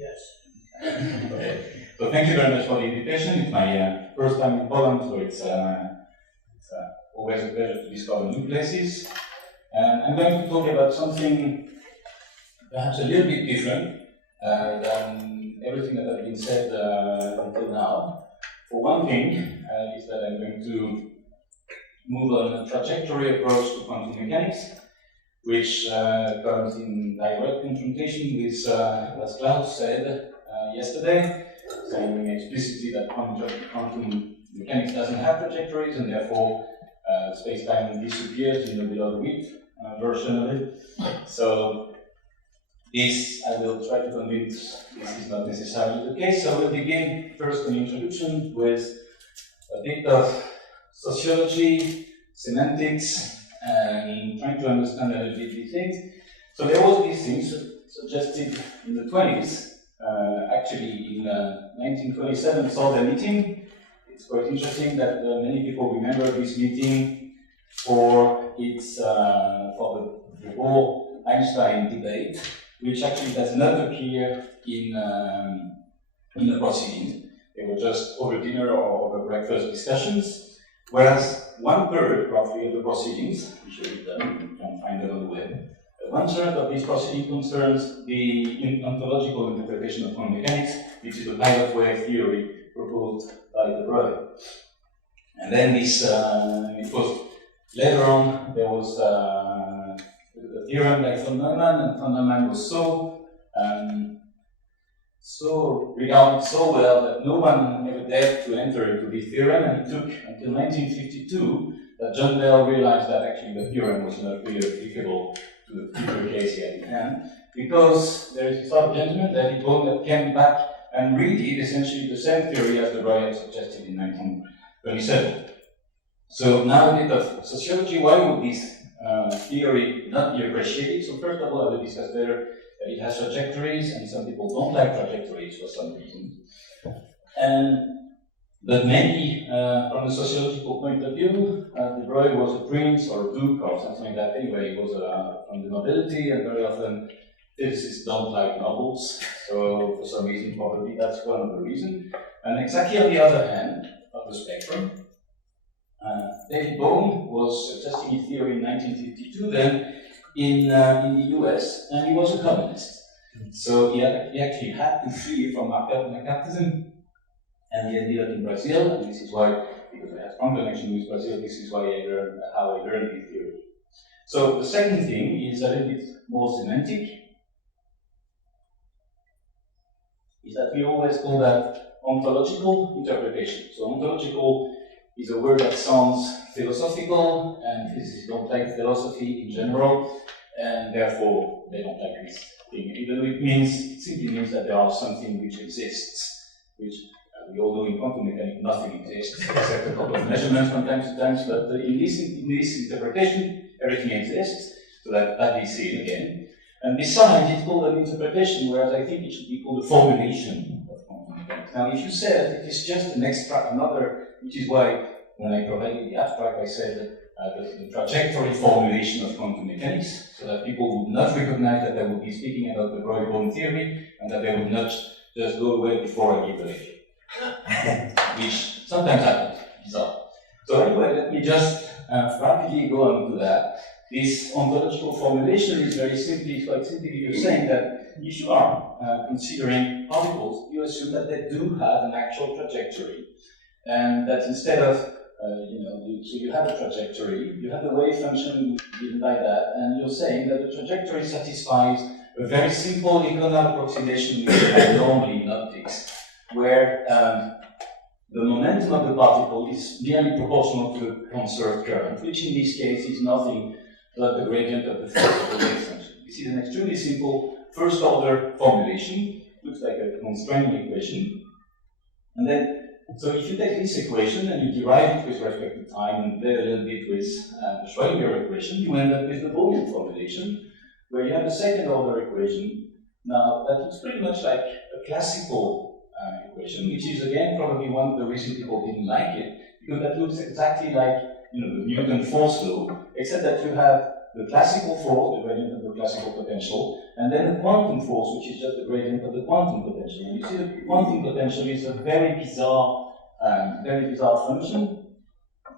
Yes. Okay. So thank you very much for the invitation. It's my first time in Poland, so it's always a pleasure to discover new places. And I'm going to talk about something perhaps a little bit different than everything that has been said until now. For one thing, is that I'm going to move on a trajectory approach to quantum mechanics, which comes in direct confrontation with what Klaus said yesterday, saying explicitly that quantum mechanics doesn't have trajectories and therefore space-time disappears in the below-width version of it. So this, I will try to convince, this is not necessarily the case. So we'll begin first an introduction with a bit of sociology, semantics, and trying to understand a little bit these things. So there was these things suggested in the 20s. Actually, in 1927, saw the meeting. It's quite interesting that many people remember this meeting for its for the Bohr-Einstein debate, which actually does not appear in the proceedings. They were just over dinner or over breakfast discussions, whereas 1/3 roughly of the proceedings, we should read them, you can find them on the web. 1/3 of this proceeding concerns the ontological interpretation of quantum mechanics, which is the pilot wave theory proposed by de Broglie. And then this, it was later on, there was a theorem by von Neumann, and von Neumann was so regarded so well that no one ever dared to enter into this theorem, and it took until 1952 that John Bell realized that actually the theorem was not really applicable to the particular case he had in hand, because there is this other gentleman, David Bohm, that came back and redid essentially the same theory as de Broglie had suggested in 1927. So now a bit of sociology. Why would this theory not be appreciated? So first of all, I will discuss there that it has trajectories, and some people don't like trajectories for some reason. But maybe, from the sociological point of view, de Broglie was a prince or a duke or something like that. Anyway, he was from the nobility, and very often physicists don't like nobles. So for some reason, probably that's one of the reasons. And exactly on the other hand of the spectrum, David Bohm was suggesting his theory in 1952, then in the US, and he was a communist. So he actually had to flee from McCarthyism. And he ended up in Brazil, and this is why, because I have strong connection with Brazil, this is why how I learned this theory. So the second thing is a little bit more semantic, is that we always call that ontological interpretation. So ontological is a word that sounds philosophical, and physicists don't like philosophy in general, and therefore they don't like this thing. Even though it simply means that there are something which exists, which we all know in quantum mechanics nothing exists except a couple of measurements from time to time, but in this interpretation, everything exists, so that is seen again. And besides, it's called an interpretation, whereas I think it should be called a formulation of quantum mechanics. Now, if you said it is just an extra, which is why when I provided the abstract, I said the trajectory formulation of quantum mechanics, so that people would not recognize that I would be speaking about the Broglie-Bohm theory, and that they would not just go away before I give the lecture. Which sometimes happens. So anyway, let me just rapidly go on to that. This ontological formulation is very simply, quite simply, you're saying that if you are considering particles, you assume that they do have an actual trajectory, and that instead of so you have a trajectory, you have a wave function given by that, and you're saying that the trajectory satisfies a very simple econal approximation which we have normally in optics, where the momentum of the particle is nearly proportional to the conserved current, which in this case is nothing but the gradient of the force of the wave function. This is an extremely simple first-order formulation. Looks like a constraining equation. And then, so if you take this equation and you derive it with respect to time and play a little bit with the Schrödinger equation, you end up with the Bohm formulation, where you have a second-order equation. Now, that looks pretty much like a classical equation, which is again probably one of the reasons people didn't like it, because that looks exactly like the Newton force law, except that you have the classical force, the gradient of the classical potential, and then the quantum force, which is just the gradient of the quantum potential. And you see the quantum potential is a very bizarre function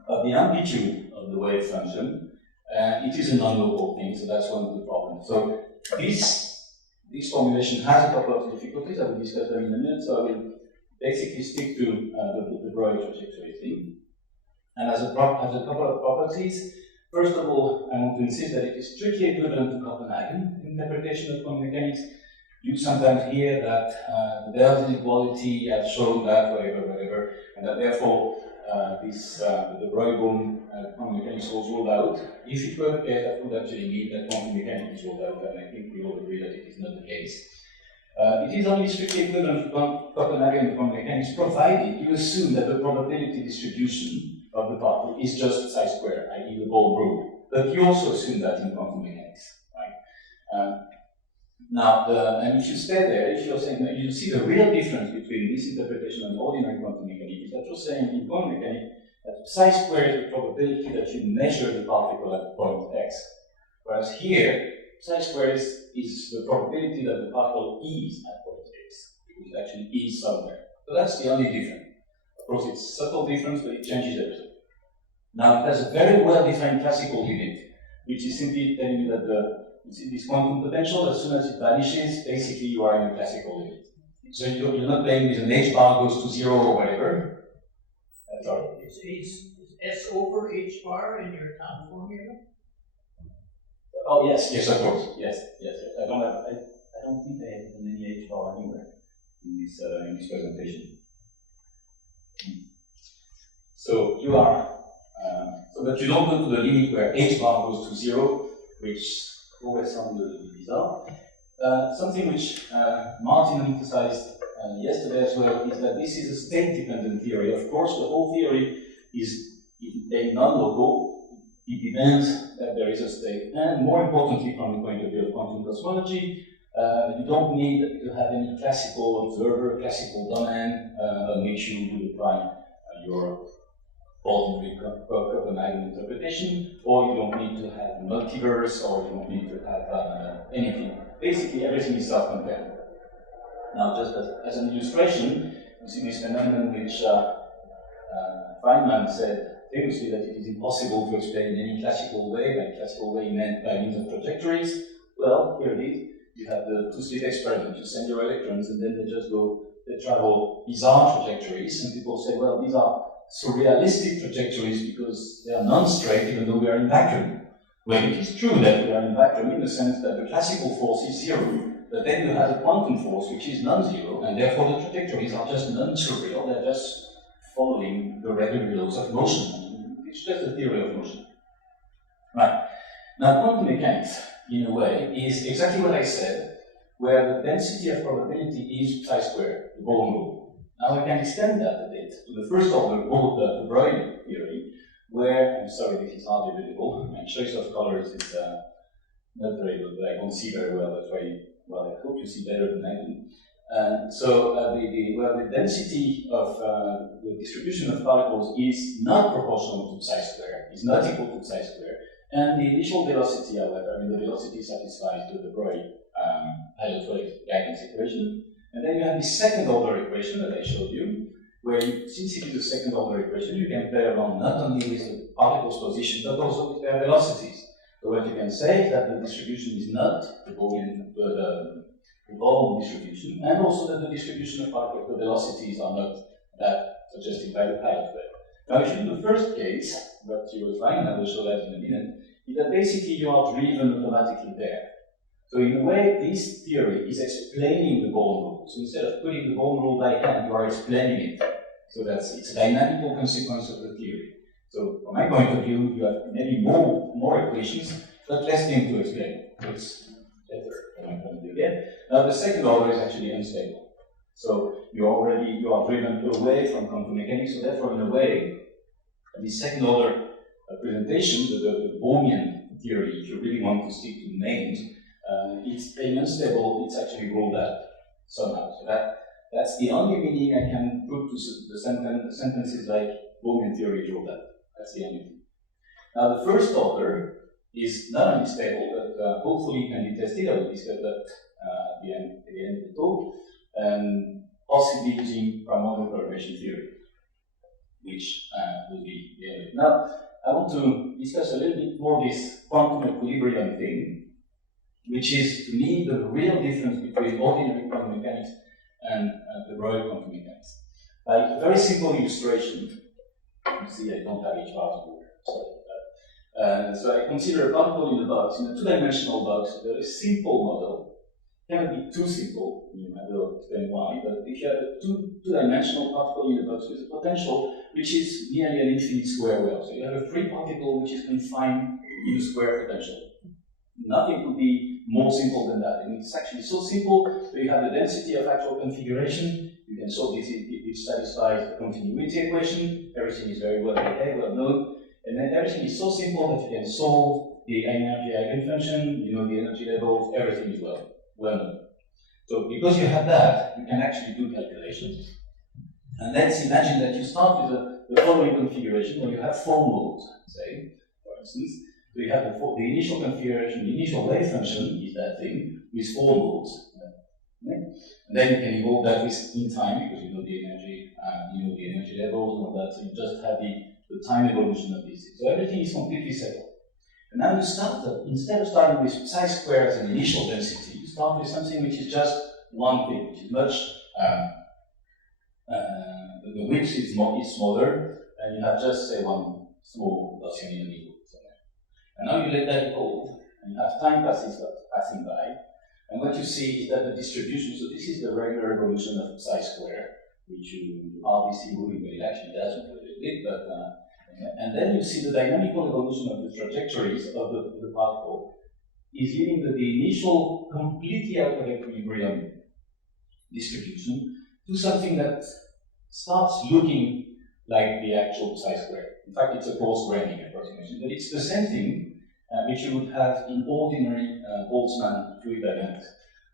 of the amplitude of the wave function. It is a non-local thing, so that's one of the problems. So this formulation has a couple of difficulties. I will discuss them in a minute. So I will basically stick to the Broglie trajectory thing. And as a couple of properties, first of all, I want to insist that it is strictly equivalent to Copenhagen interpretation of quantum mechanics. You sometimes hear that the delta inequality has shown that, whatever, and that therefore the Broglie quantum mechanics was ruled out. If it were the case, that would actually mean that quantum mechanics is ruled out, and I think we all agree that it is not the case. It is only strictly equivalent to Copenhagen quantum mechanics, provided you assume that the probability distribution of the particle is just psi square, i.e. the Born rule. But you also assume that in quantum mechanics, right? And if you stay there, if you're saying that you see the real difference between this interpretation and ordinary quantum mechanics, is that you're saying in quantum mechanics that psi square is the probability that you measure the particle at point x. Whereas here, psi square is the probability that the particle is at point x, because it actually is somewhere. So that's the only difference. Of course, it's a subtle difference, but it changes everything. Now, it has a very well-defined classical limit, which is simply telling you that you see this quantum potential, as soon as it vanishes, basically you are in the classical limit. So you're not playing with an h bar goes to 0 or whatever. Sorry. Is S over h bar in your Tom formula? Oh yes, of course, yes. I don't think I have any h bar anywhere in this presentation. So you are, but you don't go to the limit where h bar goes to 0, which always sounds a little bit bizarre. Something which Martin emphasized yesterday as well is that this is a state-dependent theory. Of course, the whole theory is non-local. It depends that there is a state. And more importantly, from the point of view of quantum cosmology, you don't need to have any classical observer, classical domain on which you would apply your ordinary Copenhagen interpretation, or you don't need to have a multiverse, or you don't need to have anything. Basically, everything is self-contained. Now, just as an illustration, you see this phenomenon which Feynman said famously that it is impossible to explain in any classical way. By classical way, meant by means of trajectories. Well, here it is. You have the two-slit experiment. You send your electrons, and then they travel bizarre trajectories, and people say, well, these are surrealistic trajectories because they are non-straight, even though we are in vacuum. Well, it is true that we are in vacuum in the sense that the classical force is 0, but then you have the quantum force, which is non-zero, and therefore the trajectories are just non-surreal. They're just following the regular laws of motion. It's just a theory of motion. Right. Now, quantum mechanics, in a way, is exactly what I said, where the density of probability is psi squared, the Born rule. Now I can extend that a bit to the first order, the Broglie theory, where, I'm sorry, this is hardly visible. My choice of colors is not very good, but I don't see very well. That's why, well, I hope you see better than I do. The density of the distribution of particles is not proportional to psi square, is not equal to psi square, and the initial velocity, however, the velocity satisfies the Broglie pilot wave guidance equation. And then you have the second order equation that I showed you, where since it is a second order equation, you can play around not only with the particles' position, but also with their velocities. So what you can say is that the distribution is not the Born distribution, and also that the distribution of particle velocities are not that suggested by the pilot wave. Now, if you do the first case, what you will find, and I will show that in a minute, is that basically you are driven automatically there. So in a way, this theory is explaining the Born rule. So instead of putting the Born rule by hand, you are explaining it. So it's a dynamical consequence of the theory. So from my point of view, you have maybe more equations, but less things to explain. It's better from my point of view again. Now the second order is actually unstable. So you are driven away from quantum mechanics. So therefore, in a way, the second order presentation, the Bornian theory, if you really want to stick to names, it's being unstable, it's actually ruled out somehow. So that's the only meaning I can put to the sentences like Bornian theory is ruled out. That's the only thing. Now the first order is not only stable, but hopefully can be tested. I will discuss that at the end of the talk, and possibly using primordial perturbation theory, which will be the end of it. Now, I want to discuss a little bit more this quantum equilibrium thing, which is, to me, the real difference between ordinary quantum mechanics and the Royal quantum mechanics. By a very simple illustration, you see I don't have each particle here, sorry. So I consider a particle in a box, in a two-dimensional box, a very simple model. It cannot be too simple, I will explain why, but if you have a two-dimensional particle in a box with a potential which is nearly an infinite square well, so you have a free particle which is confined in a square potential. Nothing could be more simple than that, and it's actually so simple that you have the density of actual configuration. You can solve this, it satisfies the continuity equation, everything is very well behaved, well known, and then everything is so simple that you can solve the energy eigenfunction, you know the energy levels, everything is well known. So because you have that, you can actually do calculations. And let's imagine that you start with the following configuration where you have 4 modes, say, for instance. So you have the initial configuration, the initial wave function is that thing with 4 modes. Okay? And then you can evolve that in time because you know the energy levels and all that. So you just have the time evolution of this. So everything is completely settled. And now you start, instead of starting with psi squares and initial density, you start with something which is just one thing, which is much, the width is smaller, and you have just, say, one small Gaussian in the middle somewhere. And now you let that evolve, and you have time passing by, and what you see is that the distribution, so this is the regular evolution of psi square, which you hardly see moving, but it actually does move a little bit, but and then you see the dynamical evolution of the trajectories of the particle is giving the initial completely out of equilibrium distribution to something that starts looking like the actual psi square. In fact, it's a coarse-graining approximation, but it's the same thing which you would have in ordinary Boltzmann fluid dynamics.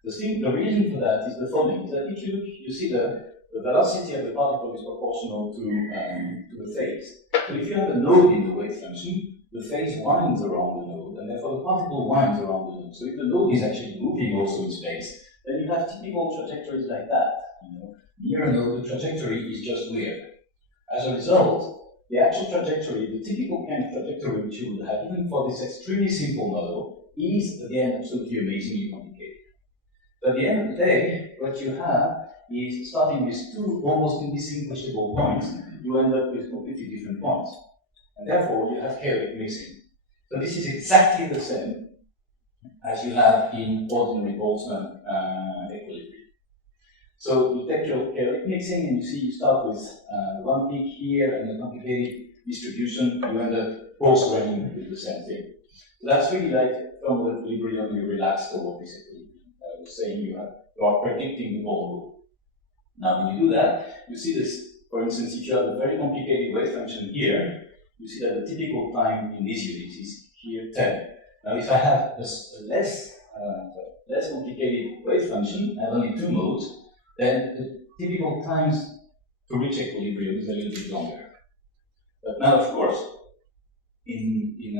The reason for that is the following: is that if you look, you see the velocity of the particle is proportional to the phase. So if you have a node in the wave function, the phase winds around the node, and therefore the particle winds around the node. So if the node is actually moving also in space, then you have typical trajectories like that. Near a node, the trajectory is just weird. As a result, the actual trajectory, the typical kind of trajectory which you would have, even for this extremely simple model, is again absolutely amazingly complicated. But at the end of the day, what you have is, starting with 2 almost indistinguishable points, you end up with completely different points. And therefore, you have chaotic mixing. So this is exactly the same as you have in ordinary Boltzmann equilibrium. So you take your chaotic mixing and you see you start with one peak here and a complicated distribution, you end up coarse-graining with the same thing. So that's really like thermal equilibrium, you relax over this equilibrium. I was saying you are predicting the ball move. Now when you do that, you see this, for instance, if you have a very complicated wave function here, you see that the typical time in these units is here 10. Now if I have a less complicated wave function, I have only 2 modes, then the typical times to reach equilibrium is a little bit longer. But now, of course, in the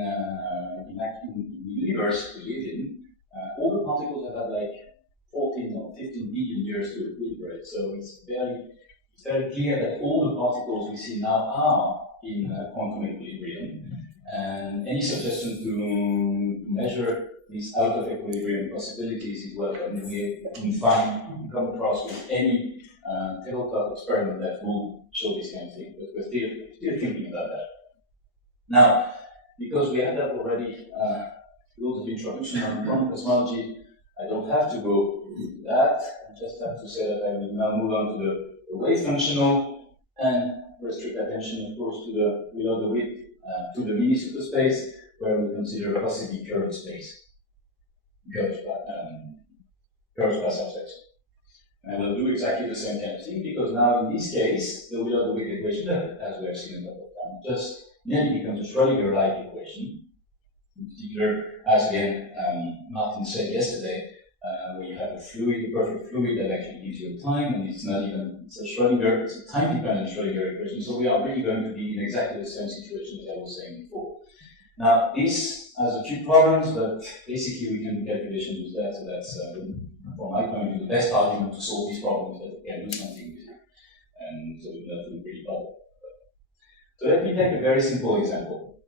universe we live in, all the particles have had like 14 or 15 billion years to equilibrate. So it's very clear that all the particles we see now are in quantum equilibrium. And any suggestion to measure these out of equilibrium possibilities is welcome. We come across with any tabletop experiment that will show this kind of thing, but we're still thinking about that. Now, because we had that already, loads of introduction on quantum cosmology, I don't have to go into that. I just have to say that I will now move on to the wave functional and restrict attention, of course, to the below the width, to the mini superspace, where we consider possibly curved space. Curved subspace. And I will do exactly the same kind of thing, because now in this case, the without the width equation, as we have seen a couple of times, just nearly becomes a Schrödinger-like equation. In particular, as again Martin said yesterday, where you have a fluid, a perfect fluid that actually gives you a time, and it's not even, it's a Schrödinger, it's a time-dependent Schrödinger equation, so we are really going to be in exactly the same situation as I was saying before. Now, this has a few problems, but basically we can do calculation with that, so that's, from my point of view, the best argument to solve these problems, that we can do something with it. And so we can do pretty well. So let me take a very simple example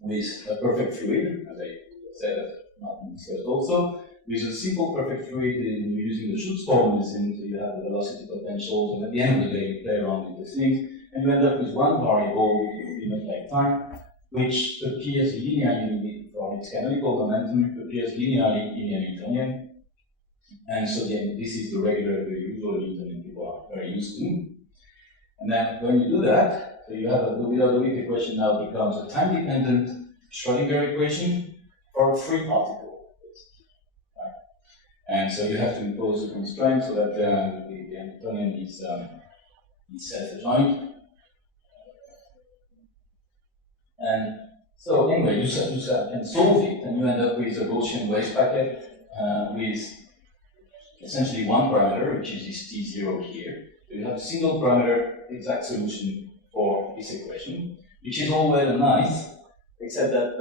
with a perfect fluid, as I said, as Martin discussed also. With a simple perfect fluid, you're using the Schutz formalism, so you have the velocity potentials, and at the end of the day, you play around with the things, and you end up with one variable, which is pretty much like time, which appears linearly from its canonical momentum, appears linearly in a Newtonian. And so then this is the regular, the usual Newtonian people are very used to. And then when you do that, so you have the Wheeler-DeWitt equation now becomes a time-dependent Schrodinger equation for a free particle. And so you have to impose a constraint so that the Hamiltonian is self-adjoint. And so anyway, you can solve it, and you end up with a Gaussian wave packet with essentially one parameter, which is this T0 here. So you have a single parameter exact solution for this equation, which is all well and nice, except that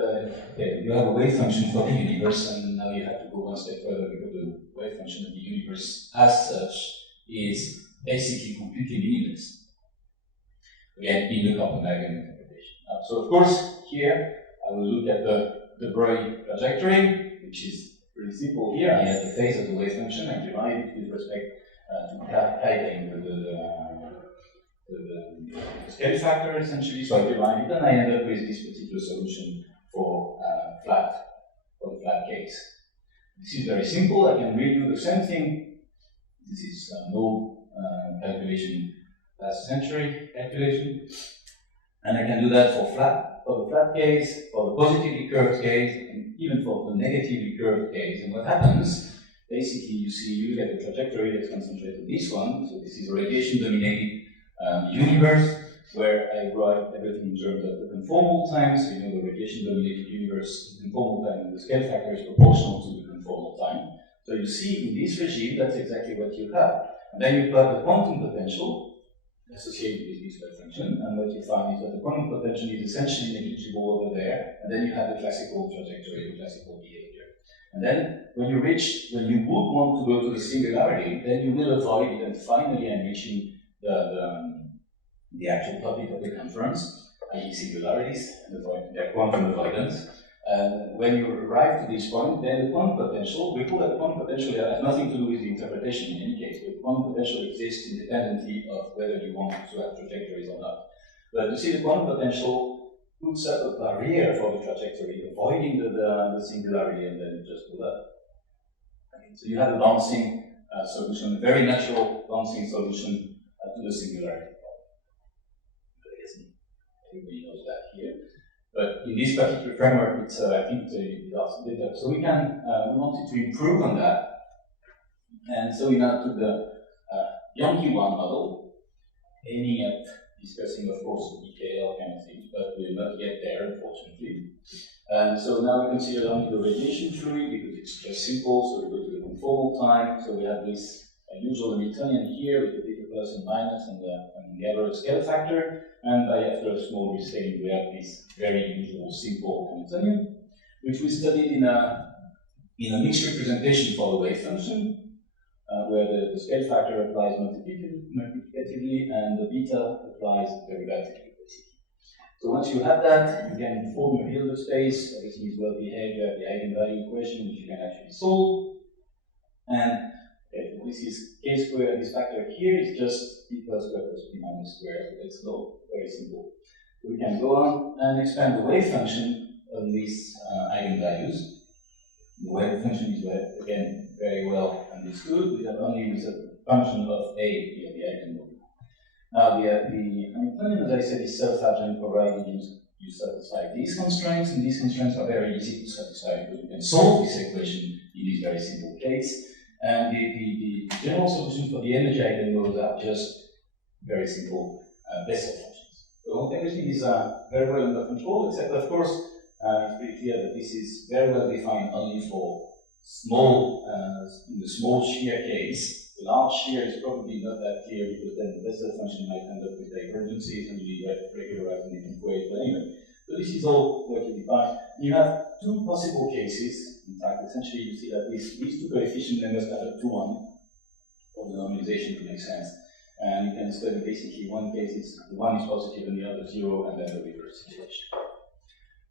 okay, you have a wave function for the universe, and now you have to go one step further because the wave function of the universe as such is basically completely meaningless. Again, in the Copenhagen interpretation. So of course, here I will look at the Broglie trajectory, which is pretty simple here. I have the phase of the wave function and derive it with respect to calculating the scale factor essentially. So I derive it and I end up with this particular solution for the flat case. This is very simple. I can redo the same thing. This is no calculation last century calculation, and I can do that for the flat case, for the positively curved case, and even for the negatively curved case. And what happens, basically, you get a trajectory that's concentrated this one. So this is a radiation-dominated universe, where I write everything in terms of the conformal time. So you know the radiation-dominated universe, the conformal time, and the scale factor is proportional to the conformal time. So you see in this regime, that's exactly what you have. And then you plot the quantum potential associated with this wave function, and what you find is that the quantum potential is essentially negligible over there, and then you have the classical trajectory, the classical behavior. And then when you would want to go to the singularity, then you will avoid it, and finally I'm reaching the actual topic of the conference, i.e. singularities and their quantum avoidance. And when you arrive to this point, then the quantum potential, we call that quantum potential has nothing to do with the interpretation in any case, but quantum potential exists independently of whether you want to have trajectories or not. But you see, the quantum potential puts up a barrier for the trajectory, avoiding the singularity, and then you just pull up. Okay, so you have a bouncing solution, a very natural bouncing solution to the singularity. I guess everybody knows that here. But in this particular framework, it's I think it also did that. So we wanted to improve on that, and so we now took the Yankee one model, aiming at discussing, of course, the detail kind of things, but we'll not get there, unfortunately. And so now we consider only the radiation fluid because it's just simple. So we go to the conformal time. So we have this usual Hamiltonian here with the beta plus and minus and the average scale factor. And after a small rescaling, we have this very usual simple Hamiltonian, which we studied in a mixed representation for the wave function, where the scale factor applies multiplicatively and the beta applies derivatively, basically. So once you have that, you can form a Hilbert space. Everything is well behaved. You have the eigenvalue equation, which you can actually solve. And this is k squared. This factor here is just b plus square plus b minus square. So it's very simple. We can go on and expand the wave function on these eigenvalues. The wave function is, again, very well understood. We have only with a function of a here, the eigenvalue. Now, the Hamiltonian, as I said, is self-adjoint provided you satisfy these constraints, and these constraints are very easy to satisfy because you can solve this equation in this very simple case. And the general solution for the energy eigenvalues are just very simple Bessel functions. So everything is very well under control, except, of course, it's pretty clear that this is very well defined only for small, in the small shear case. The large shear is probably not that clear because then the Bessel function might end up with divergences and you need to regularize in different ways. But anyway, So this is all what you define. You have two possible cases. In fact, essentially you see that these two coefficient numbers add up to 1 for the normalization to make sense. And you can study basically one case is the one is positive and the other 0, and then the reverse situation.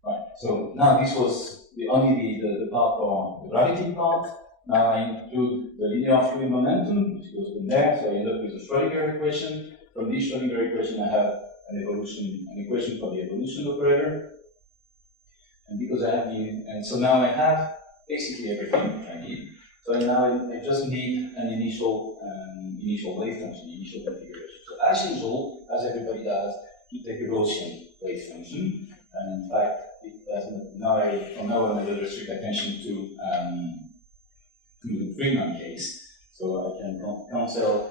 Right. So now this was only the part for the gravity part. Now I include the linear fluid momentum, which goes in there. So I end up with a Schrödinger equation. From this Schrödinger equation, I have an equation for the evolution operator. And because I have so now I have basically everything I need. So now I just need an initial wave function, initial configuration. So as usual, as everybody does, you take a Gaussian wave function. And in fact, from now on I will restrict attention to the Friedman case. So I can cancel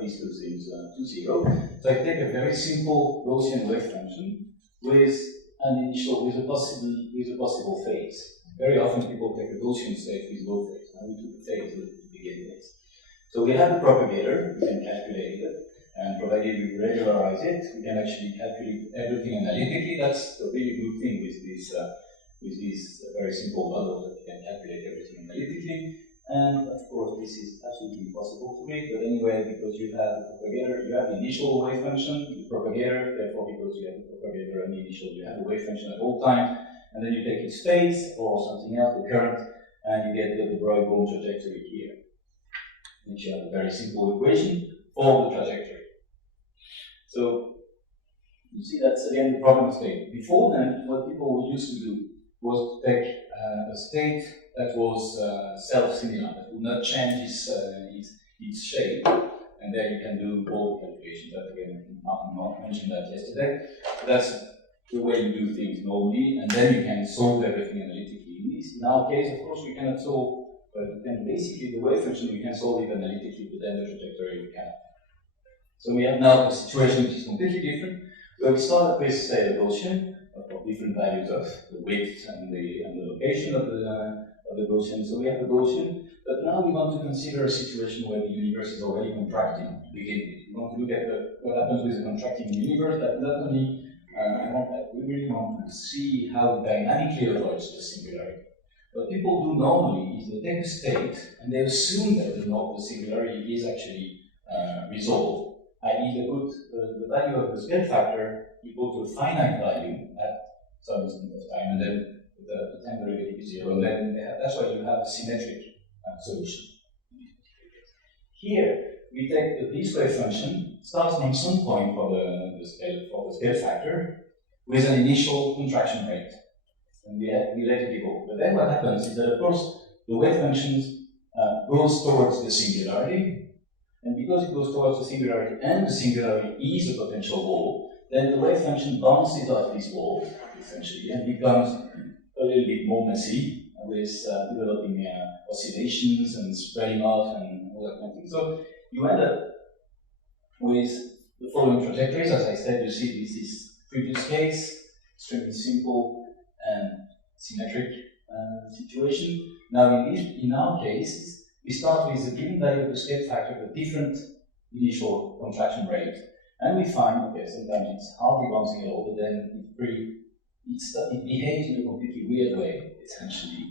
these two things to 0. So I take a very simple Gaussian wave function with a possible phase. Very often people take a Gaussian state with no phase. Now we took the phase to begin with. So we have a propagator, we can calculate it, and provided we regularize it, we can actually calculate everything analytically. That's the really good thing with these very simple models, that you can calculate everything analytically. And of course, this is absolutely impossible to read, but anyway, because you have the propagator, you have the initial wave function, the propagator, therefore because you have the propagator and the initial, you have the wave function at all times, and then you take its phase or something else, the current, and you get the Broglie trajectory here, which you have a very simple equation for the trajectory. So you see that's again the problem state. Before then, what people used to do was to take a state that was self-similar, that would not change its shape, and there you can do all the calculations. That again, Martin mentioned that yesterday. That's the way you do things normally, and then you can solve everything analytically. In our case, of course, we cannot solve, but then basically the wave function we can solve it analytically, but then the trajectory we cannot. So we have now a situation which is completely different, where we start with, say, a Gaussian of different values of the width and the location of the Gaussian. So we have a Gaussian, but now we want to consider a situation where the universe is already contracting to begin with. We want to look at what happens with a contracting universe, that not only we really want to see how it dynamically avoids the singularity. What people do normally is they take a state and they assume that the singularity is actually resolved, i.e. they put the value of the scale factor equal to a finite value at some instant of time, and then the time derivative is 0, and then that's why you have a symmetric solution. Here, we take the piecewise function, starts from some point for the scale factor, with an initial contraction rate. And we let it evolve. But then what happens is that, of course, the wave function goes towards the singularity, and because it goes towards the singularity, and the singularity is a potential wall, then the wave function bounces off this wall, essentially, and becomes a little bit more messy, with developing oscillations and spreading out and all that kind of thing. So you end up with the following trajectories. As I said, you see this is previous case, extremely simple and symmetric situation. Now in our case, we start with the given value of the scale factor, a different initial contraction rate, and we find, okay, sometimes it's hardly bouncing at all, but then it behaves in a completely weird way, essentially.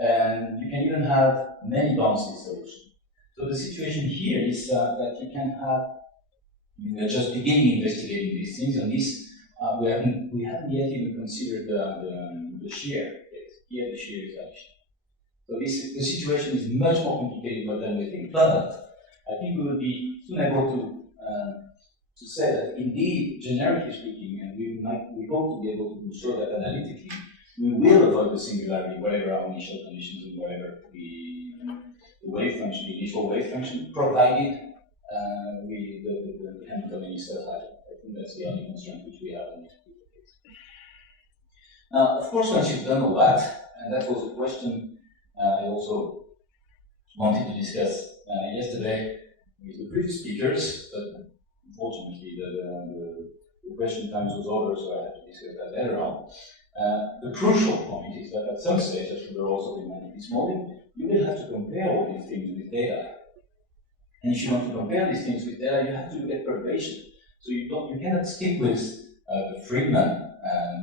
And you can even have many bounces solutions. So the situation here is that you can have, we are just beginning investigating these things, and this we haven't yet even considered the shear case. Here the shear is action. So the situation is much more complicated than we think, but I think we will be soon able to say that indeed, generically speaking, and we hope to be able to show that analytically, we will avoid the singularity, whatever our initial conditions and whatever the wave function, the initial wave function, provided the Hamiltonian is self-additive. I think that's the only constraint which we have in this particular case. Now, of course, once you've done all that, and that was a question I also wanted to discuss yesterday with the previous speakers, but unfortunately the question time was over, so I had to discuss that later on. The crucial point is that at some stage, as we were also demanding this morning, you will have to compare all these things with data. And if you want to compare these things with data, you have to look at perturbation. So you cannot stick with the Friedman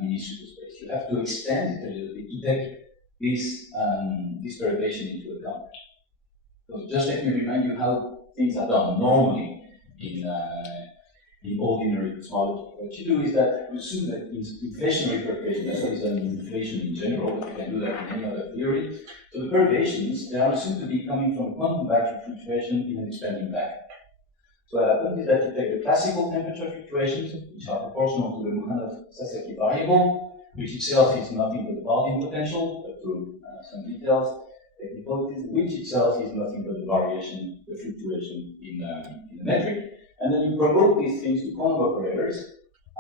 mini superspace. You have to extend it a little bit to take this perturbation into account. So just let me remind you how things are done normally in ordinary cosmology. What you do is that you assume that in inflationary perturbation, that's what is done in inflation in general, but you can do that in any other theory. So the perturbations, they are assumed to be coming from quantum vacuum fluctuation in an expanding vacuum. So what happens is that you take the classical temperature fluctuations, which are proportional to the kind of Sasaki variable, which itself is nothing but the Bardian potential, up to some details, technicalities, which itself is nothing but the variation, the fluctuation in the metric. And then you promote these things to quantum operators,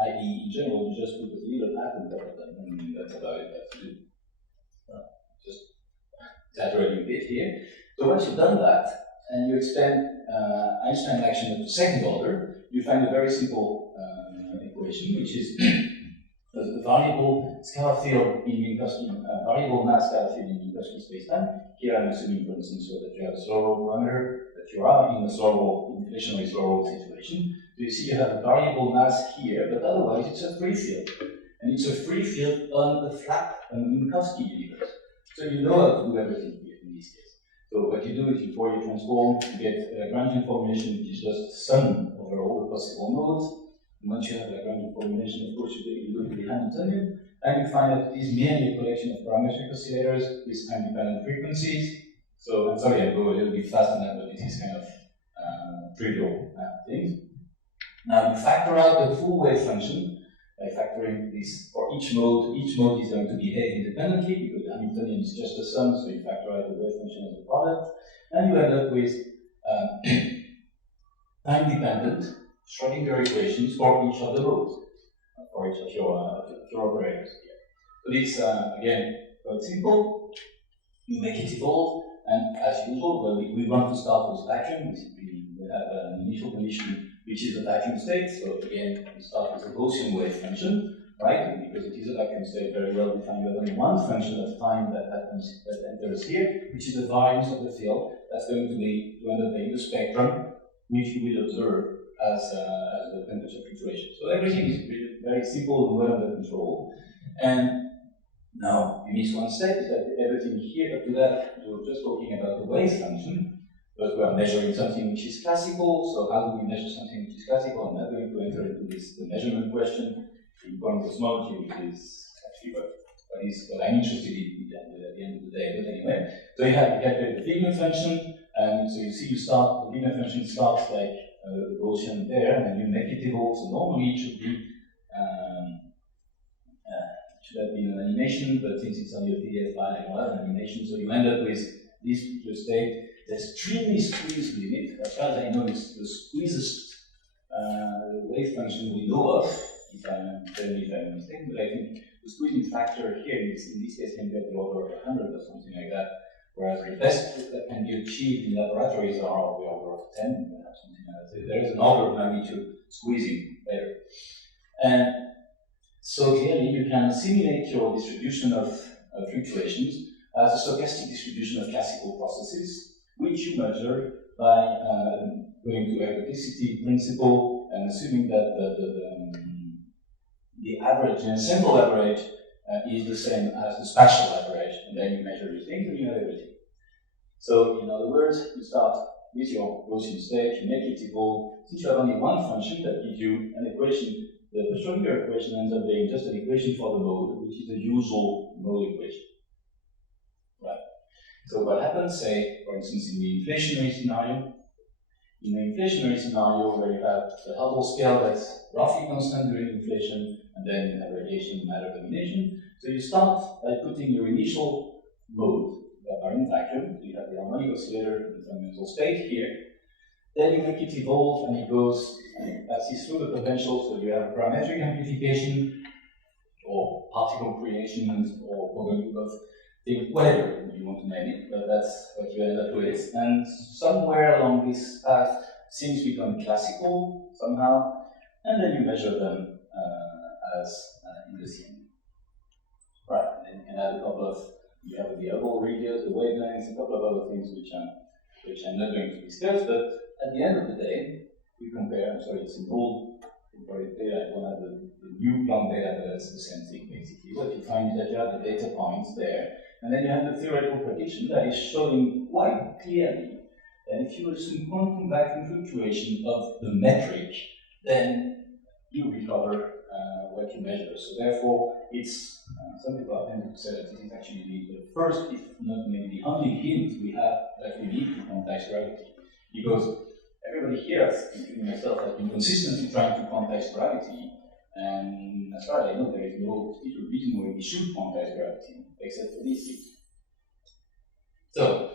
i.e., in general, you just put a little atom top of them, and that's about it. That's it. Just exaggerating a bit here. So once you've done that, and you extend Einstein action at the second order, you find a very simple equation, which is the variable scalar field in Minkowski, variable mass scalar field in Minkowski spacetime. Here I'm assuming, for instance, so that you have a slow roll parameter, that you are in a slow roll, inflationary slow roll situation. So you see you have a variable mass here, but otherwise it's a free field. And it's a free field on a flat Minkowski universe. So you know how to do everything here in this case. So what you do is you Fourier transform, you get a Lagrangian formulation, which is just the sum over all the possible modes. And once you have a Lagrangian formulation, of course, you look at the Hamiltonian, and you find that it is merely a collection of parametric oscillators with time-dependent frequencies. So I'm sorry, I go a little bit fast on that, but it is kind of trivial things. Now you factor out the full wave function by factoring this for each mode. Each mode is going to behave independently because the Hamiltonian is just a sum, so you factor out the wave function as a product, and you end up with time-dependent Schrodinger equations for each of the modes, for each of your operators here. So this, again, quite simple. You make it evolve, and as usual, well, we want to start with vacuum. We have an initial condition which is a vacuum state. So again, we start with a Gaussian wave function, right? And because it is a vacuum state, very well defined, we have only one function of time that enters here, which is the variance of the field. That's going to end up being the spectrum, which you will observe as the temperature fluctuation. So everything is really very simple and well under control. And now you miss one step, is that everything here up to that, we were just talking about the wave function. But we are measuring something which is classical, so how do we measure something which is classical? I'm not going to enter into the measurement question in quantum cosmology, which is actually what I'm interested in at the end of the day. But anyway, so you calculate the Wigner function, and so you see the Wigner function starts like the Gaussian there, and then you make it evolve. So normally it should have been an animation, but since it's only a PDF file, I don't have an animation, so you end up with this particular state. The extremely squeezed limit, as far as I know, is the squeezest wave function we know of. Tell me if I'm mistaken, but I think the squeezing factor here in this case can be of the order of 100 or something like that, whereas the best that can be achieved in laboratories are of the order of 10, perhaps something like that. So there is an order of magnitude squeezing better. And so clearly you can simulate your distribution of fluctuations as a stochastic distribution of classical processes, which you measure by going to ergodicity principle and assuming that the average, the ensemble average, is the same as the spatial average, and then you measure your things and you know everything. So, in other words, you start with your Gaussian state, you make it evolve. Since you have only one function that gives you an equation, the Schrodinger equation ends up being just an equation for the mode, which is the usual mode equation. Right. So what happens, say, for instance, in the inflationary scenario, where you have the Hubble scale that's roughly constant during inflation, and then you have radiation and matter domination. So you start by putting your initial mode that are in vacuum. So you have the harmonic oscillator in the fundamental state here. Then you make it evolve, and it goes and passes through the potential. So you have parametric amplification, or particle creations, or whatever you want to name it, but that's what you end up with. And somewhere along this path, things become classical somehow, and then you measure them as in the scene. Right, and then you can add a couple of, you have the Hubble radius, the wavelengths, a couple of other things which I'm not going to discuss, but at the end of the day, you compare, I'm sorry, it's in bold temporary data, you don't have the new long data, but that's the same thing basically. What you find is that you have the data points there, and then you have the theoretical prediction that is showing quite clearly that if you assume quantum vacuum fluctuation of the metric, then you recover what you measure. So therefore, it's some people are tending to say that this is actually the first, if not maybe the only hint we have that we need to quantize gravity, because everybody here, including myself, has been consistently trying to quantize gravity, and as far as I know, there is no particular reason why we should quantize gravity, except for this thing. So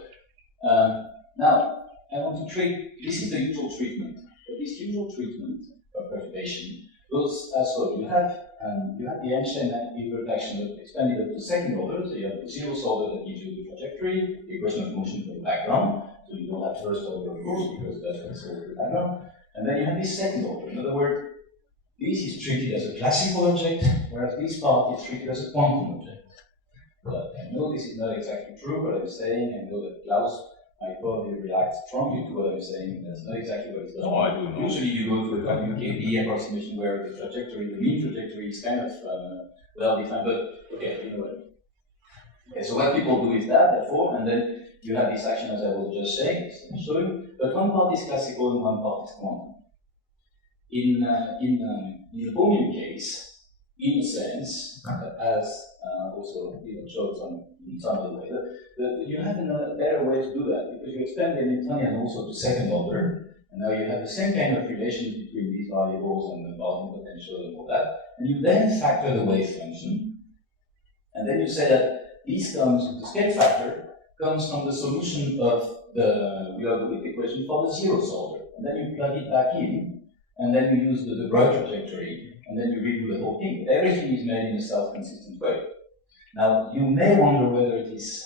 now I want to treat. This is the usual treatment, but this usual treatment of perturbation goes as well. You have the Einstein interaction that expanded up to second order, so you have the zeroth order that gives you the trajectory, the equation of motion for the background, so you don't have first order, of course, because that's what's over the background. And then you have this second order. In other words, this is treated as a classical object, whereas this part is treated as a quantum object. But I know this is not exactly true what I'm saying. I know that Klaus might probably react strongly to what I'm saying. That's not exactly what it's done. No, I do not. Usually you go to a kind of KB approximation where the trajectory, the mean trajectory is kind of well defined, but okay, you know what I mean. Okay, so what people do is that, therefore, and then you have this action as I was just saying, but one part is classical and one part is quantum. In the Bohmian case, in a sense, as also showed in some of the later, you have a better way to do that because you expand the Hamiltonian also to second order, and now you have the same kind of relation between these variables and the volume potential and all that, and you then factor the wave function, and then you say that the scale factor comes from the solution of the Wheeler-DeWitt equation for the zeroth order, and then you plug it back in, and then you use the Broglie trajectory, and then you redo the whole thing. Everything is made in a self-consistent way. Now, you may wonder whether it is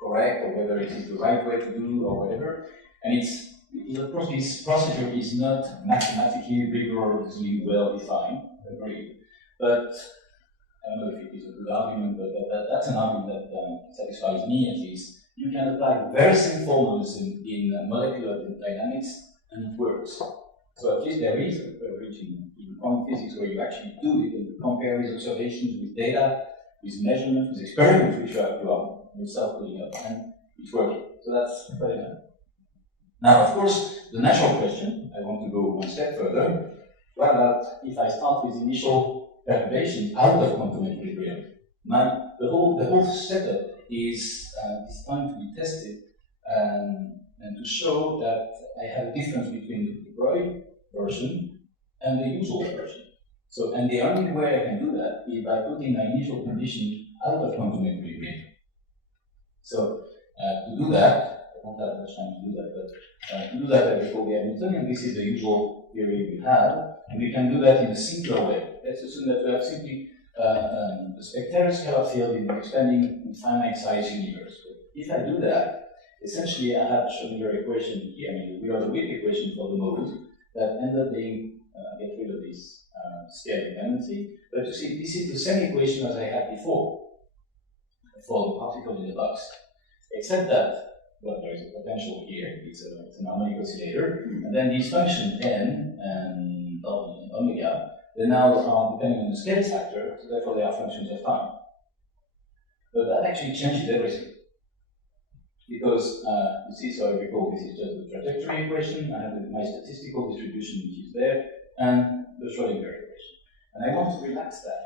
correct or whether it is the right way to do or whatever, and this procedure is not mathematically rigorously well defined, agreed, but I don't know if it is a good argument, but that's an argument that satisfies me at least. You can apply very same formulas in molecular dynamics, and it works. So at least there is a coverage in quantum physics where you actually do it and you compare with observations, with data, with measurements, with experiments which you are yourself putting up, and it's working. So that's very nice. Now, of course, the natural question, I want to go one step further. What about if I start with initial perturbations out of quantum equilibrium? The whole setup is designed to be tested and to show that I have a difference between the Broglie version and the usual version. So, and the only way I can do that is by putting my initial condition out of quantum equilibrium. So, to do that, I don't have much time to do that, but to do that, I recall the Hamiltonian. This is the usual theory we have, and we can do that in a simpler way. Let's assume that we have simply a spectral scalar field in an expanding infinite size universe. If I do that, essentially I have shown your equation here. I mean, we have the Wick equation for the mode that ends up being get rid of this scale dependency. But you see, this is the same equation as I had before for the particle in the box, except that well, there is a potential here. It's an harmonic oscillator, and then these functions n and omega, they now are depending on the scale factor, so therefore they are functions of time. But that actually changes everything. Because, you see, so I recall this is just the trajectory equation, I have my statistical distribution which is there, and the Schrödinger equation. And I want to relax that.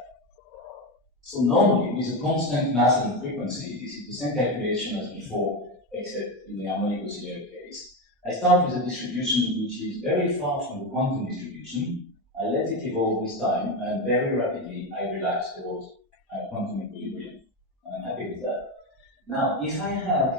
So normally, with a constant mass and frequency, this is the same calculation as before, except in the harmonic oscillator case. I start with a distribution which is very far from the quantum distribution. I let it evolve with time, and very rapidly I relax towards quantum equilibrium. I'm happy with that. Now, if I have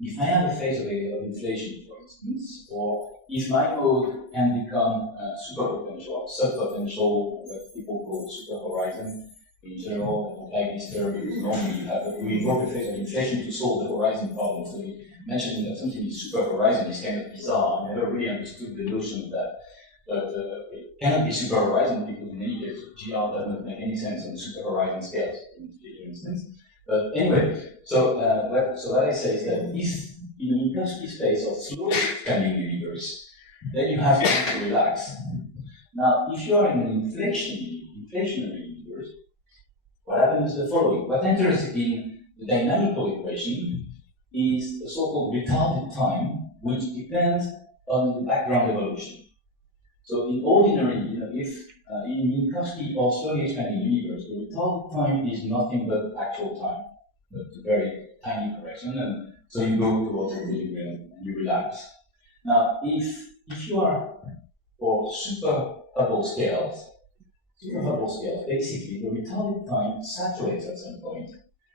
a phase of inflation, for instance, or if my mode can become superpotential, subpotential, what people call superhorizon in general, like this term, because normally we invoke a phase of inflation to solve the horizon problem. So mentioning that something is superhorizon is kind of bizarre. I never really understood the notion of that. But it cannot be superhorizon because in any case, GR does not make any sense on the superhorizon scales, for instance. But anyway, so what I say is that if in an Minkowski space of slowly expanding universe, then you have to relax. Now, if you are in an inflationary universe, what happens is the following. What enters in the dynamical equation is a so-called retarded time, which depends on the background evolution. So in ordinary, if in Minkowski or slowly expanding universe, the retarded time is nothing but actual time. It's a very tiny correction, and so you go towards equilibrium and you relax. Now, if you are for super Hubble scales, basically the retarded time saturates at some point,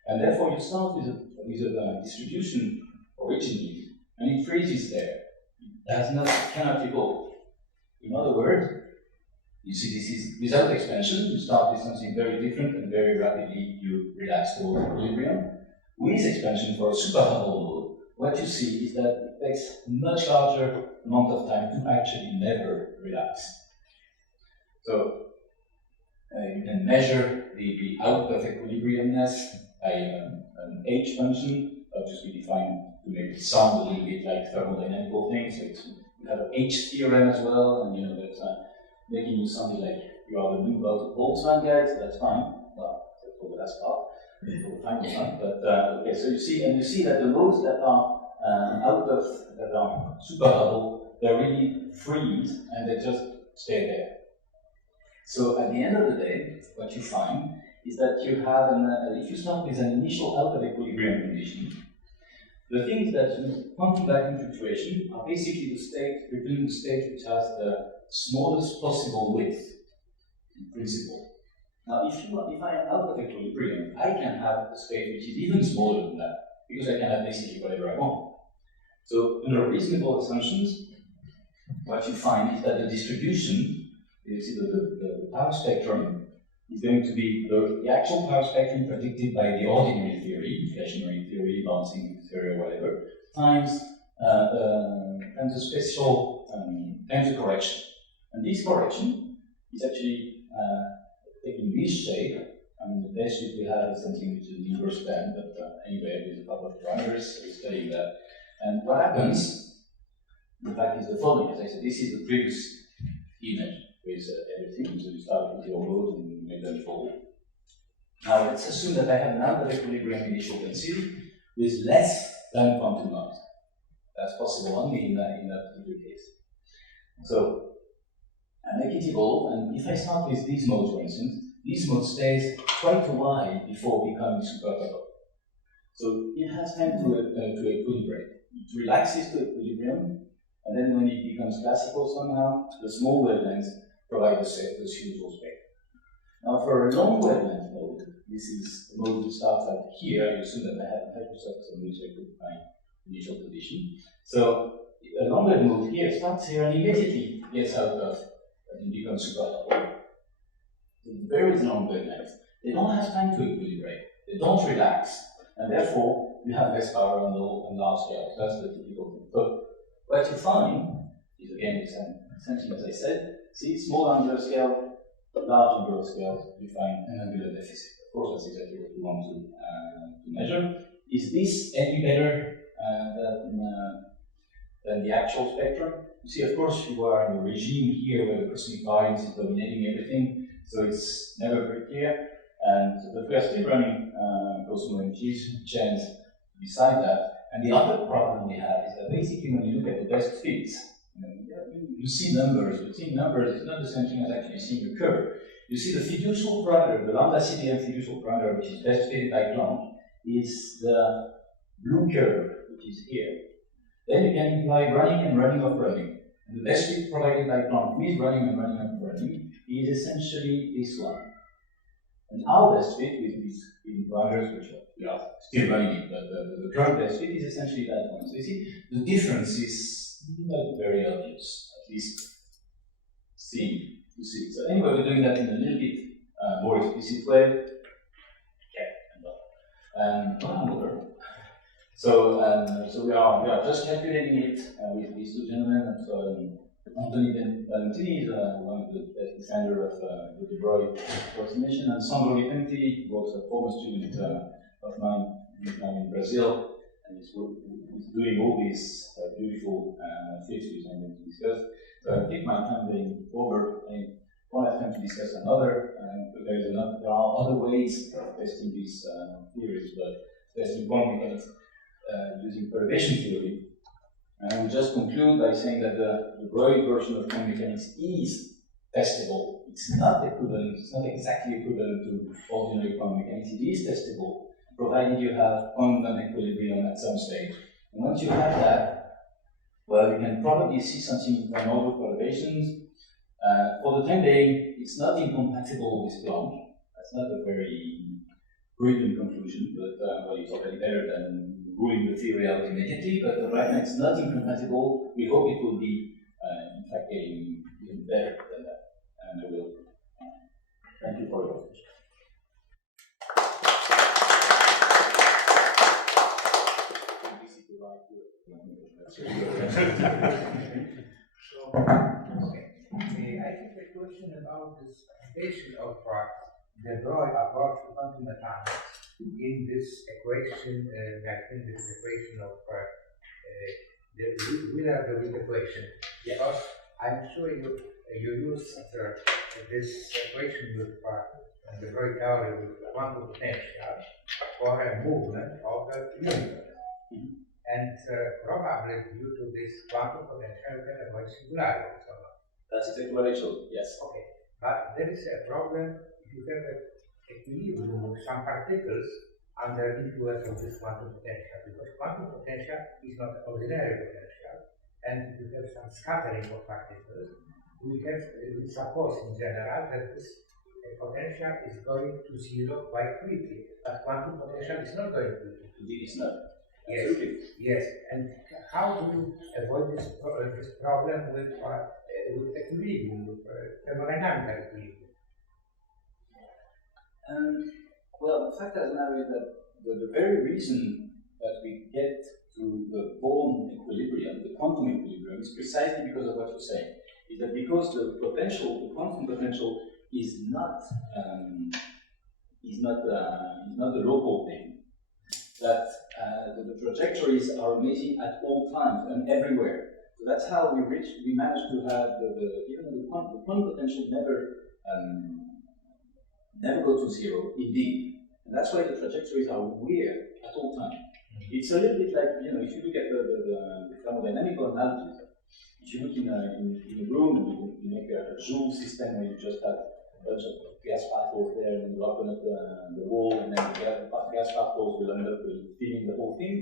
and therefore you start with a distribution originally, and it freezes there. It cannot evolve. In other words, you see this is without expansion, you start with something very different and very rapidly you relax towards equilibrium. With expansion for a super Hubble mode, what you see is that it takes a much larger amount of time to actually never relax. So you can measure the out of equilibriumness by an H function, obviously defined to make it sound a little bit like thermodynamical things. So we have an H theorem as well, and that's making you sound like you are the new Boltzmann guys. That's fine. Well, except for the last part, for the final one. But okay, so you see that the modes that are that are super Hubble, they really freeze and they just stay there. So at the end of the day, what you find is that you have if you start with an initial out of equilibrium condition, the things that you quantum vacuum fluctuation are basically the state, representing the state which has the smallest possible width, in principle. Now, if I am out of equilibrium, I can have a state which is even smaller than that, because I can have basically whatever I want. So, under reasonable assumptions, what you find is that the distribution, you see the power spectrum, is going to be the actual power spectrum predicted by the ordinary theory, inflationary theory, bouncing theory, or whatever, times the special times the correction. And this correction is actually taking this shape. I mean, the best shape we have is something which is an inverse band, but anyway, with a couple of parameters, so we're studying that. And what happens, in fact, is the following. As I said, this is the previous image with everything. So you start with your modes and make them fold. Now, let's assume that I have an out of equilibrium initial density with less than quantum noise. That's possible only in that particular case. So, I make it evolve, and if I start with these modes, for instance, this mode stays quite a while before becoming super Hubble. So it has time to equilibrate. It relaxes to equilibrium, and then when it becomes classical somehow, the small wavelengths provide the usual spectrum. Now for a long wavelength mode, this is the mode which starts out here. You assume that I have a hypersurface on which I put my initial position. So a long wavelength mode here starts here and immediately gets out of and becomes super Hubble. So very long wavelengths. They don't have time to equilibrate. They don't relax, and therefore you have less power on large scales. That's the typical thing. So what you find is again the same thing as I said. See, small angular scale, large angular scale, you find an angular deficit. Of course, that's exactly what we want to measure. Is this any better than the actual spectrum? You see, of course, you are in a regime here where the cosmic variance is dominating everything, so it's never very clear. But we are still running cosmological chains beside that. And the other problem we have is that basically when you look at the best fits, you see numbers, but seeing numbers is not the same thing as actually seeing the curve. You see the fiducial parameter, the lambda CDM fiducial parameter, which is best fitted by Planck, is the blue curve, which is here. Then you can imply running and running of running. And the best fit provided by Planck with running and running of running is essentially this one. And our best fit with these parameters, which we are still running it, but the current best fit is essentially that one. So you see, the difference is not very obvious, at least seen to see. So anyway, we're doing that in a little bit more explicit way. And over. So we are just calculating it with these two gentlemen. And so Anthony Valentini is one of the best defender of the de Broglie approximation, and Sandro Vicente was a former student of mine in Brazil, and he's doing all these beautiful fits which I'm going to discuss. time being over. I won't have time to discuss another, but there are other ways of testing these theories, but testing quantum mechanics using perturbation theory. And I will just conclude by saying that the Breuil version of quantum mechanics is testable. It's not equivalent, it's not exactly equivalent to ordinary quantum mechanics. It is testable, provided you have quantum equilibrium at some stage. And once you have that, well, you can probably see something from all the perturbations. For the time being, it's not incompatible with Planck. That's not a very brilliant conclusion, but well, it's already better than ruling the theory out immediately. But right now, it's not incompatible. We hope it will be, in fact, getting even better than that. And I will thank you for your attention. I think the question about this foundation of the Breuil approach to quantum mechanics in this equation, I think this equation of the Wheeler-DeWitt equation, because I'm sure you use this equation with the Breuil theory with quantum potential for a movement of the universe. And probably due to this quantum potential, we can avoid singularity. That's exactly what I showed, yes. Okay, but there is a problem if you have an equilibrium with some particles under influence of this quantum potential, because quantum potential is not ordinary potential, and if you have some scattering of particles, we suppose in general that this potential is going to zero quite quickly, but quantum potential is not going quickly. Indeed, it's not. Yes, yes. And how do you avoid this problem with equilibrium, with thermodynamical equilibrium? Well, the fact of the matter is that the very reason that we get to the Born equilibrium, the quantum equilibrium, is precisely because of what you're saying. Is that because the quantum potential is not a local thing. That the trajectories are amazing at all times and everywhere. So that's how we managed to have even the quantum potential never go to zero, indeed. And that's why the trajectories are weird at all times. It's a little bit like, if you look at the thermodynamical analogy, if you look in a room and you make a Joule system where you just have a bunch of gas particles there and you open up the wall and then the gas particles will end up filling the whole thing,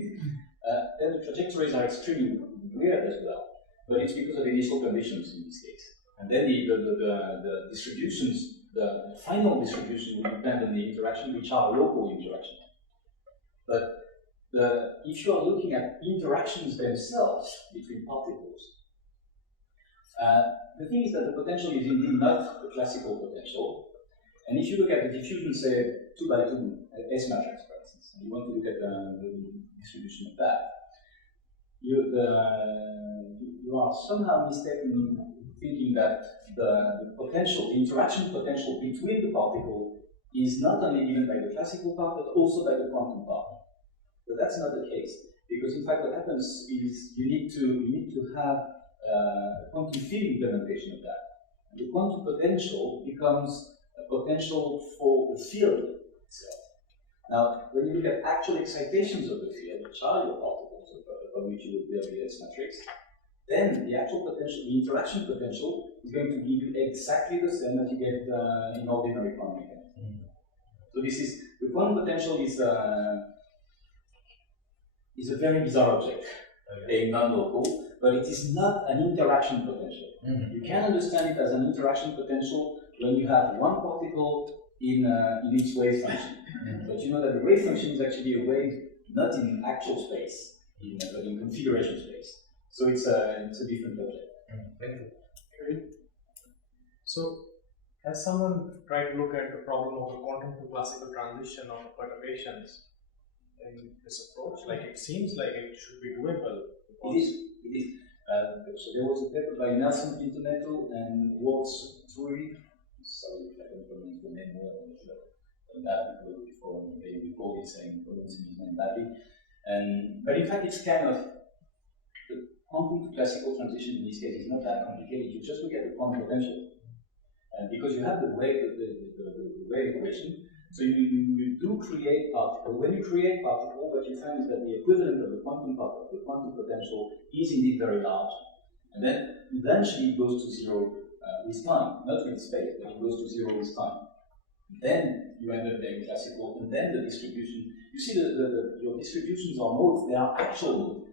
then the trajectories are extremely weird as well. But it's because of initial conditions in this case. And then the distributions, the final distribution will depend on the interaction, which are local interactions. But if you are looking at interactions themselves between particles, the thing is that the potential is indeed not the classical potential. And if you look at the diffusion, say, 2 by 2 S matrix, for instance, and you want to look at the distribution of that, you are somehow mistaken in thinking that the potential, the interaction potential between the particle is not only given by the classical part, but also by the quantum part. But that's not the case, because in fact what happens is you need to have a quantum field implementation of that. And the quantum potential becomes a potential for the field itself. Now, when you look at actual excitations of the field, which are your particles upon which you would build the S matrix, then the actual potential, the interaction potential, is going to give you exactly the same as you get in ordinary quantum mechanics. So the quantum potential is a very bizarre object, being non-local, but it is not an interaction potential. You can understand it as an interaction potential when you have one particle in its wave function. But you know that the wave function is actually a wave not in actual space, but in configuration space. So it's a different object. Okay. So, has someone tried to look at the problem of the quantum to classical transition of perturbations in this approach? Like, it seems like it should be doable. It is. So there was a paper by Nelson Pinto and Waltz Turi. Sorry if I don't pronounce the name well. I should have done that before they recorded saying pronouncing his name badly. But in fact, it's kind of quantum to classical transition in this case is not that complicated. You just look at the quantum potential. And because you have the wave equation, so you do create particle. When you create particle, what you find is that the equivalent of the quantum particle, the quantum potential, is indeed very large. And then eventually it goes to zero with time, not with space, but it goes to zero with time. Then you end up being classical, and then the distribution. You see, your distributions are modes, they are actual modes.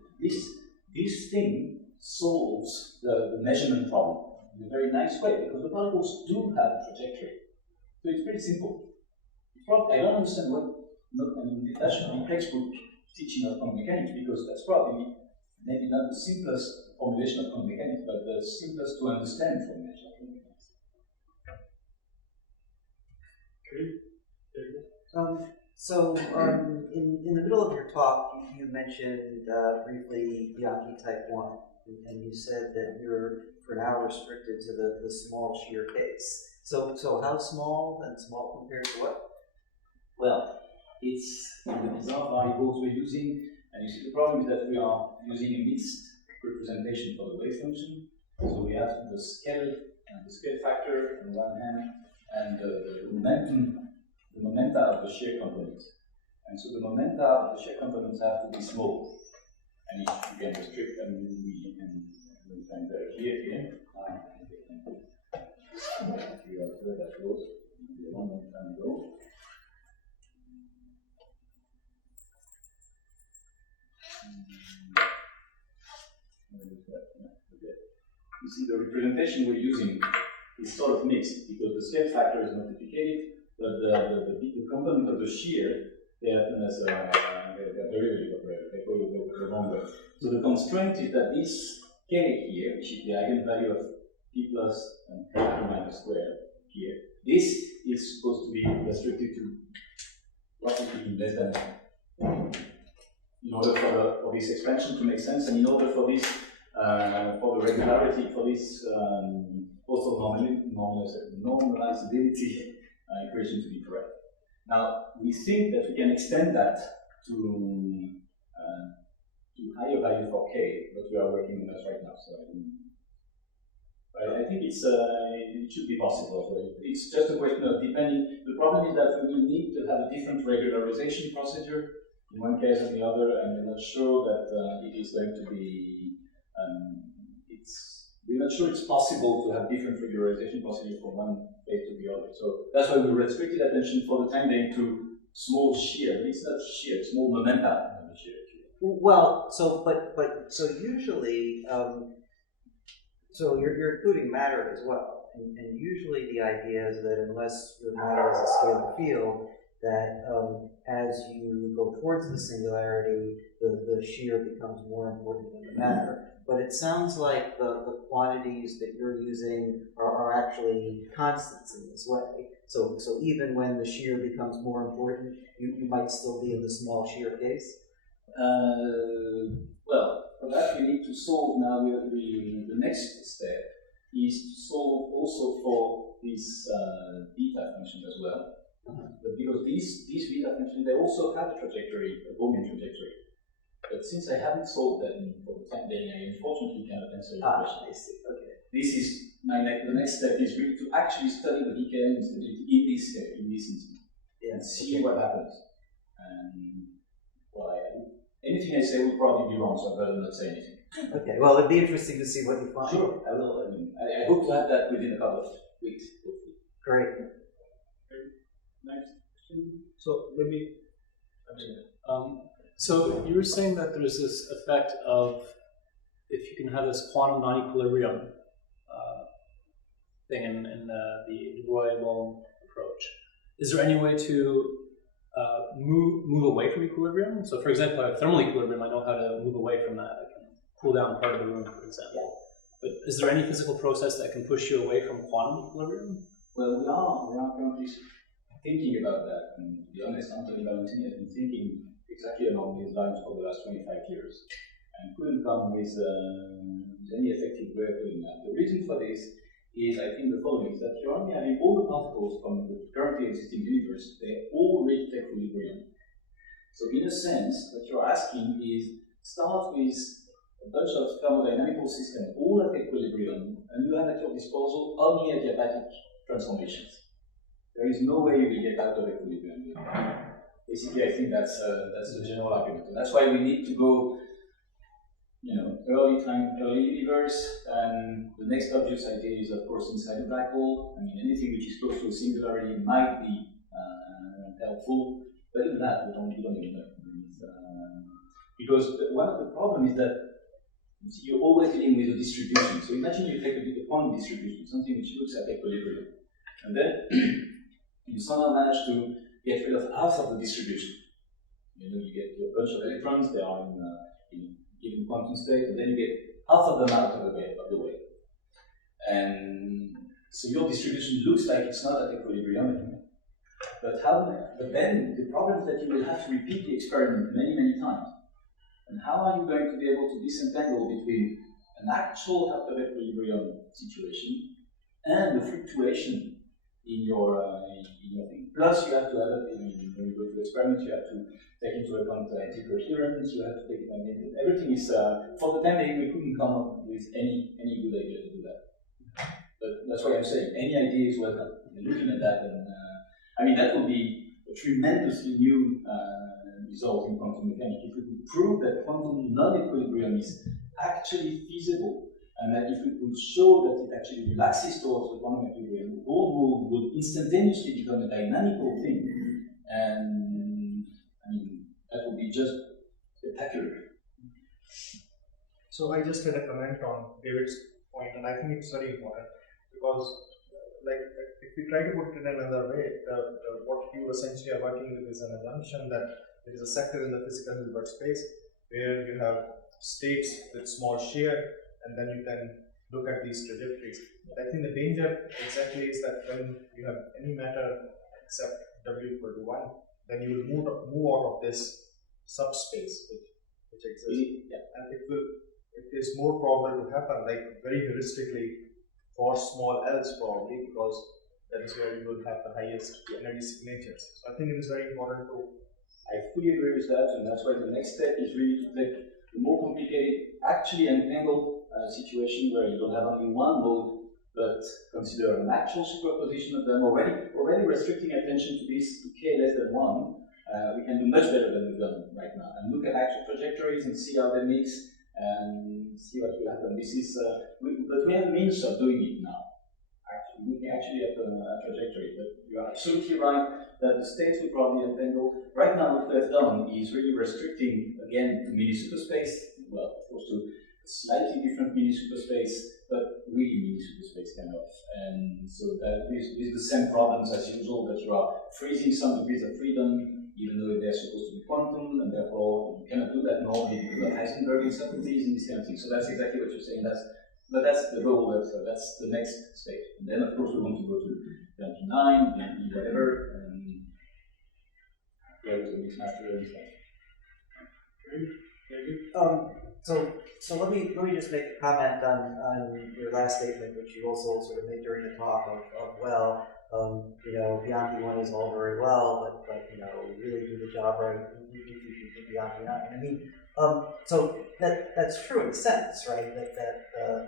This thing solves the measurement problem in a very nice way, because the particles do have a trajectory. So it's pretty simple. I don't understand that should be textbook teaching of quantum mechanics, because that's probably maybe not the simplest formulation of quantum mechanics, but the simplest to understand formulation of quantum mechanics. In the middle of your talk, you mentioned briefly Bianchi type 1, and you said that you're for now restricted to the small shear case. So how small, and small compared to what? Well, it's the bizarre variables we're using, and you see the problem is that we are using a mixed representation for the wave function. So we have the scale factor on one hand, and the momenta of the shear components. And so the momenta of the shear components have to be small. And if you can restrict them, we can find that here again. We are good at those. One more time ago. You see, the representation we're using is sort of mixed, because the scale factor is multiplicated, but the component of the shear, they happen as a derivative operator, they call it the wrong way. So the constraint is that this k here, which is the eigenvalue of p plus and p minus squared here, this is supposed to be restricted to roughly less than 1. In order for this expansion to make sense, and in order for this for the regularity, for this also normalizability equation to be correct. Now we think that we can extend that to higher value for k, but we are working on that right now. So I think it should be possible. It's just a question of depending. The problem is that we will need to have a different regularization procedure in one case or the other, and we're not sure that it is going to be. We're not sure it's possible to have different regularization procedure from one phase to the other. So that's why we restricted attention for the time being to small shear. It's not shear; it's small momenta of the shear. Well, so usually, so you're including matter as well, and usually the idea is that unless your matter is a scalar field, that as you go towards the singularity, the shear becomes more important than the matter. But it sounds like the quantities that you're using are actually constants in this way. So even when the shear becomes more important, you might still be in the small shear case? Well, for that we need to solve now. The next step is to solve also for this beta function as well. But because these beta functions, they also have a trajectory, a Bohmian trajectory. But since I haven't solved them for the time being, I unfortunately cannot answer your question. I see. Okay. This is the next step is really to actually study the decay instability in this step, in this instance, and see what happens. And well, anything I say will probably be wrong, so I'd rather not say anything. Okay. Well, it'd be interesting to see what you find. Sure, I will. I hope to have that within a couple of weeks. Hopefully. Great. Next. So maybe. So you were saying that there's this effect of if you can have this quantum non-equilibrium thing in the Roy-Bohm approach. Is there any way to move away from equilibrium? So, for example, I have thermal equilibrium. I know how to move away from that. I can cool down part of the room, for example. But is there any physical process that can push you away from quantum equilibrium? Well, we are currently thinking about that. And to be honest, Anthony Valentini has been thinking exactly along these lines for the last 25 years, and couldn't come with any effective way of doing that. The reason for this is, I think, the following: is that you're only having all the particles from the currently existing universe, they all reach equilibrium. So, in a sense, what you're asking is start with a bunch of thermodynamical systems all at equilibrium, and you have at your disposal only adiabatic transformations. There is no way you will get out of equilibrium. Basically, I think that's the general argument, and that's why we need to go, early universe. And the next obvious idea is, of course, inside a black hole. I mean, anything which is close to a singularity might be helpful, but even that we don't even know. Because one of the problems is that you're always dealing with a distribution. So imagine you take a quantum distribution, something which looks at equilibrium, and then you somehow manage to get rid of half of the distribution. You get a bunch of electrons, they are in given quantum state, and then you get half of them out of the way. And so your distribution looks like it's not at equilibrium anymore. But then the problem is that you will have to repeat the experiment many, many times. And how are you going to be able to disentangle between an actual out of equilibrium situation and the fluctuation in your thing? Plus, you have to have when you go to the experiment, you have to take into account anticoherence. You have to take everything is for the time being we couldn't come up with any good idea to do that. But that's why I'm saying any idea is welcome. Looking at that, and that would be a tremendously new result in quantum mechanics if we could prove that quantum non-equilibrium is actually feasible, and that if we could show that it actually relaxes towards the quantum equilibrium, the whole world would instantaneously become a dynamical thing, and that would be just spectacular. So I just had a comment on David's point, and I think it's very important because, if we try to put it in another way, what you essentially are working with is an assumption that there is a sector in the physical Hilbert space where you have states with small shear, and then you can look at these trajectories. I think the danger exactly is that when you have any matter except W equal to 1, then you will move out of this subspace which exists, and it is more probable to happen, very heuristically, for small l's probably, because that is where you will have the highest energy signatures. So I think it is very important to. I fully agree with that, and that's why the next step is really to take a more complicated, actually entangled situation where you don't have only one mode, but consider an actual superposition of them. Already restricting attention to this to k less than 1, we can do much better than we've done right now, and look at actual trajectories and see how they mix and see what will happen. This is, but we have means of doing it now. Looking actually at the trajectory, but you are absolutely right that the states will probably entangle. Right now, what we have done is really restricting again to mini superspace. Well, of course, to a slightly different mini superspace, but really mini superspace kind of. And so that with the same problems as usual, that you are freezing some degrees of freedom, even though they're supposed to be quantum, and therefore you cannot do that normally because of Heisenberg uncertainties and this kind of thing. So that's exactly what you're saying. But that's the goal, that's the next stage. And then, of course, we want to go to Bianchi 9, Bianchi whatever, and go to mixed master and stuff. So let me just make a comment on your last statement, which you also sort of made during the talk of Bianchi 1 is all very well, but really do the job right, you should do Bianchi 9. So that's true in a sense, right? That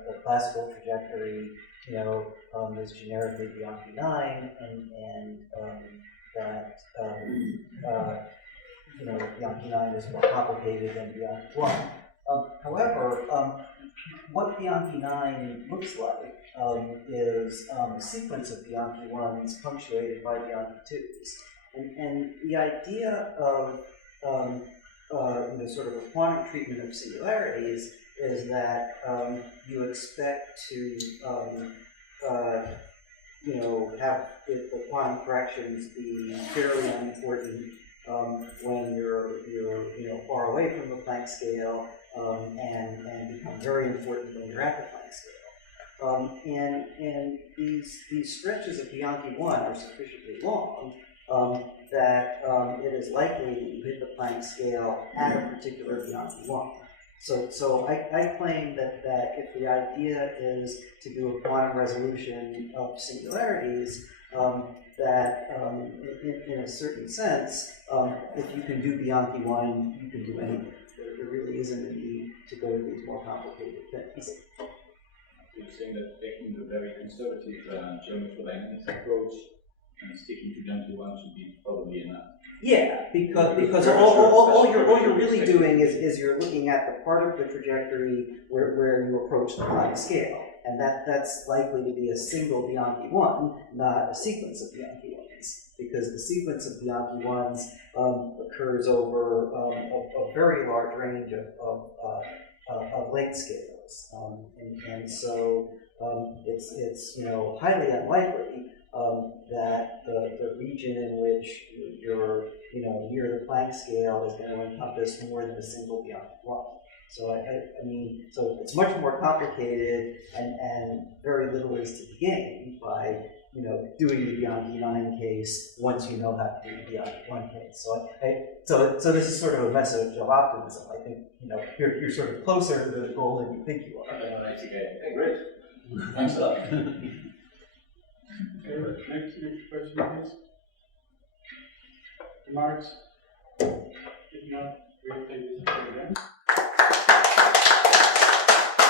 the classical trajectory, is generically Bianchi 9, and that Bianchi 9 is more complicated than Bianchi 1. However, what Bianchi 9 looks like is a sequence of Bianchi 1s punctuated by Bianchi 2s, and the idea of sort of a quantum treatment of singularities is that you expect to have the quantum corrections be fairly unimportant when you're far away from the Planck scale, and become very important when you're at the Planck scale. And these stretches of Bianchi 1 are sufficiently long that it is likely that you hit the Planck scale at a particular Bianchi 1. So I claim that if the idea is to do a quantum resolution of singularities, that in a certain sense, if you can do Bianchi 1, you can do anything. There really isn't a need to go to these more complicated things. You're saying that taking the very conservative geometrical dynamics approach and sticking to Yankee one should be probably enough. Yeah, because all you're really doing is you're looking at the part of the trajectory where you approach the Planck scale, and that's likely to be a single Bianchi one, not a sequence of Bianchi ones, because the sequence of Bianchi ones occurs over a very large range of length scales, and so it's highly unlikely that the region in which you're near the Planck scale is going to encompass more than a single Bianchi one. So I mean, so it's much more complicated, and very little is to be gained by doing the Bianchi 9 case once you know how to do the Bianchi 1 case. So this is sort of a message of optimism. I think you're sort of closer to the goal than you think you are. Okay, great. Thanks a lot. Okay, next question, please. Remarks? If not, we'll take this again.